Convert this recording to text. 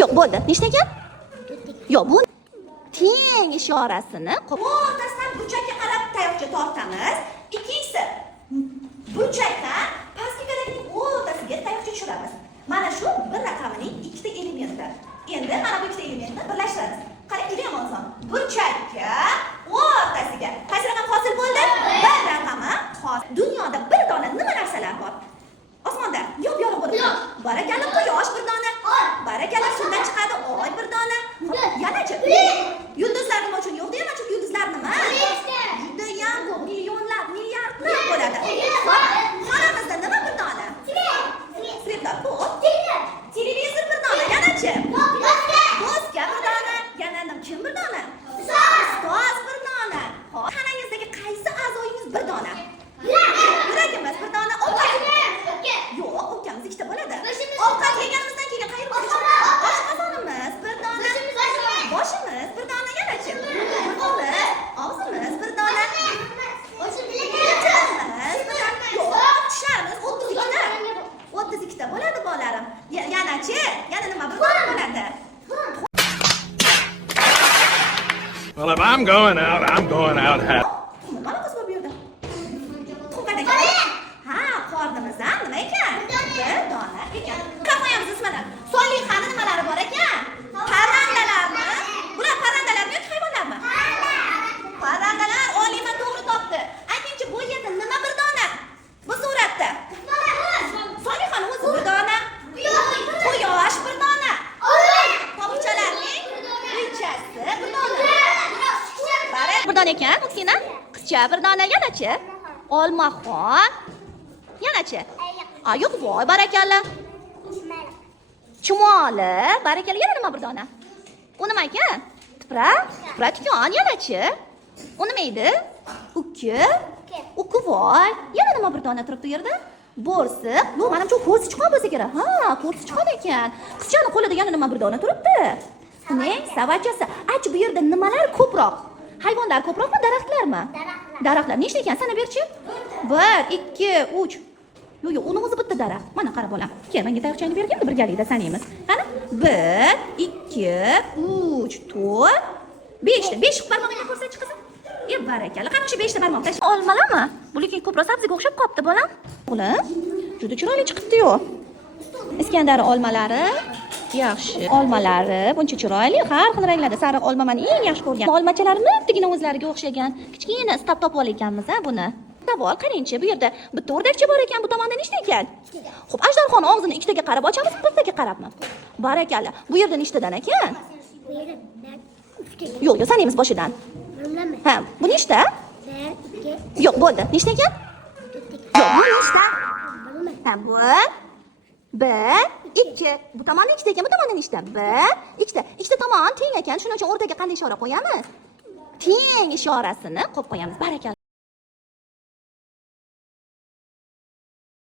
Yo'q, bo'ldi. Nechta ekan? Yo'q, bu teng ishorasini o'rtasidan burchakka qarab tayoqcha tortamiz. Ikkinchisi, burchakdan pastki bilakning o'rtasiga tayoqcha tushiramiz. Mana shu bir raqamining ikkita elementi. Endi mana bu ikkita elementni birlashtiramiz. Qarang, juda ham oson. Burchakka o'rtasiga qaysi raqam hosil bo'ldi? Bir raqami hosil. Dunyoda bir dona nima narsalar bor? Osmonda yop-yorug' bo'lib turadi. Barakalla, quyosh bir dona. Barakalla, suvdan chiqadi oy bir dona. Yanachi? Yulduzlar nima uchun yo'q deyman, chunki yulduzlar nima? Juda ham ko'p, millionlab, milliardlar bo'ladi. Xonamizda nima bir dona? Svetlar ko'p. Televizor bir dona. Yanachi? Doska bir dona. Yana kim bir dona? Ustoz bir dona. Tanangizdagi qaysi a'zoyingiz bir dona? Yuragimiz bir dona. Yo'q, o'pkamiz ikkita bo'ladi. Ovqat yeganimizdan keyin qayerga boramiz? Oshqozonimiz bir dona. Boshimiz bir dona. Yanachi? Og'zimiz bir dona. Tishlarimiz 32 ta bo'ladi bolalar. Yanachi? Yana nima bir dona bo'ladi? Well, if I'm going out, I'm going out happy. Mana qiz bu yerda. Ha, qornimizdan nima ekan? Bir dona ekan. Qo'yamiz ismini. Solixani nimalari bor ekan? Parrandalarmi? Bular parrandalarmi yoki hayvonlarmi? Parrandalar. Olima to'g'ri topdi. Aytingchi, bu yerda nima bir dona? Bu suratda. Solixani o'zi bir dona. Quyosh bir dona. Tovuqchalarning rechasi bir dona. Bir dona ekan, Muksina. Qizcha bir dona. Yanachi? Olmaxon. Yanachi? Yo'q, voy barakalla. Chumoli. Barakalla, yana nima bir dona? U nima ekan? Tipra-tikon. Yanachi? U nima edi? Uki voy. Yana nima bir dona turibdi u yerda? Bo'rsiq. Yo'q, menimcha ko'rsichqon bo'lsa kerak. Ha, ko'rsichqon ekan. Qizchani qo'lida yana nima bir dona turibdi? Uning savachasi. Ach, bu yerda nimalar ko'proq? Hayvonlar ko'proqmi, daraxtlarmi? Daraxtlar. Nechta ekan? Sana berchi? 1, 2, 3. Yo'q, uni o'zi bitta daraxt. Mana qara bolam. Kel, menga tayoqchangni berganda birgalikda sanaymiz. Qani? 1, 2, 3, 4, 5 ta. 5 barmog'ingni ko'rsatchi qizim. Barakalla. Qani o'sha 5 ta barmoq tashlab. Olmalarmi? Bu lekin ko'proq sabziga o'xshab qopti, bolam. O'g'lim, juda chiroyli chiqibdi-yu. Iskandar olmalari yaxshi. Olmalari buncha chiroyli, har xil ranglarda. Sariq olma men eng yaxshi ko'rgan. Olmachalarni bittagina o'zlariga o'xshagan. Kichkina istab topib olganmiz buni. Savol, qarangchi, bu yerda bitta o'rdakcha bor ekan, bu tomonda nechta ekan? Xo'p, ajdarxon og'zini ikkitaga qarab ochamiz, bittaga qarabmi? Barakalla. Bu yerda nechtadan ekan? Yo'q, sanaymiz boshidan. Ha, bu nechta? 1, 2. Yo'q, bo'ldi. Nechta ekan? Yo'q, bu nechta? Ha, bu 1, 2. Bu tomonda ikkita ekan, bu tomonda nechta? 1, 2ta. Ikkita tomon teng ekan. Shuning uchun o'rtaga qanday ishora qo'yamiz? Teng ishorasini qo'yib qo'yamiz. Barakalla.